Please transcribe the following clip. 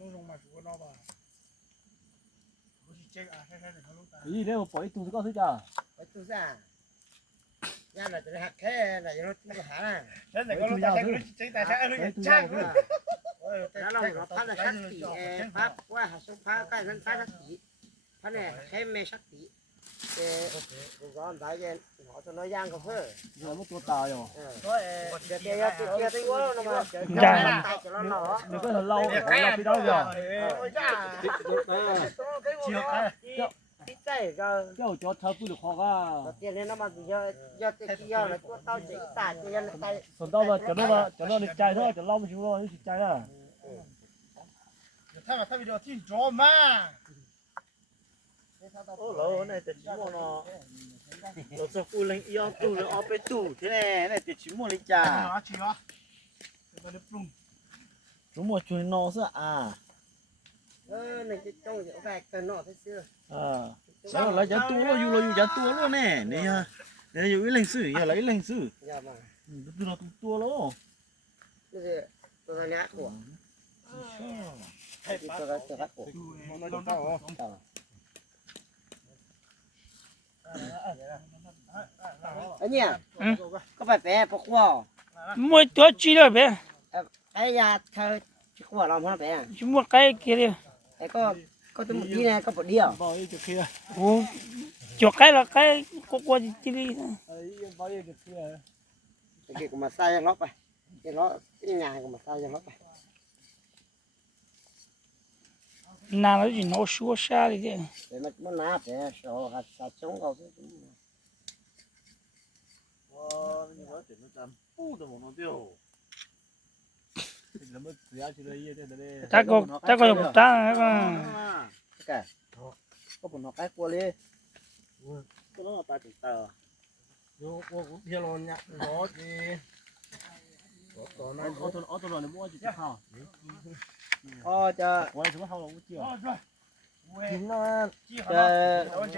弄弄嘛，煮个老吧。我去这个啊，看看这个路单。咦，你有摆肚子高水咋？ไปตู้ซ่าย่าน่ะจะหักแค่น่ะยังรถตู้หาน่ะ 现在这个路单，这个这但是那个站个。 แล้วเราพันชักตีพักว่าสุภาพใกล้นั้นพันชักตีพันเนี่ยแค่ไม่ชักตีแต่ร้อนได้เย็นหัวตัวน้อยย่างก็เพื่อ 有么多大哟？ เดี๋ยวเดี๋ยวตัวน้ำมันจะตายจะร้อนหนอ 你个人捞比较远。ที่ใจก็ 叫脚头不的花啊！ เดี๋ยวนี้น้ำมันเยอะเยอะเกี่ยวแล้วตัวเต้าจะตายจะยันตาย 等到了，等到你摘出来就捞不清了，你去摘了。他比较挺着嘛。ô lỗ này từ chín mùa nó lỗ sơ phu lên yêu tù lên ở bên tù thế này từ chín mùa lên trà 拿去啊。这个的不。 chúng mùa chuối nó sẽ à ในจะต้องจะแบกกันหนอซื้อ sao là giá tua lo giá tua luôn nè này ha này yêu lên sử giờ lấy lên sử อย่ามา từ nó tua lo นี่คือตัวนี้หัวตัวหัว 那就到哦。 อันเนี้ยก็ไปแปะพวกว่า muaตัวchi rồi bé ไอ้ยาเธอที่ขวดเราพ่อแปะ chỉ mua cái kia đi ไอ้ก็ตัวนี้นะก็ปวดเดียว 包一就可以了。 ồ cho cái là cái có chi đi 包一就可以了。 เด็กก็มาใส่ยังล็อกไปยังล็อกที่งานก็มาใส่ยังล็อกไป nào nó chỉ nó xua xa đi chứ แต่มันหนาแปะโซ่หัดสัตว์ชงเขา 你我整个咱不怎么能掉 怎么只要去了一点的嘞？ ta có một ta nó cái có một nó cái cua lên cái đó là ta chỉ tờ 我天龙呀，我的。奥多罗你摸去就好。 อ๋อจะ 我什么好了？我叫。 กินนอน 这。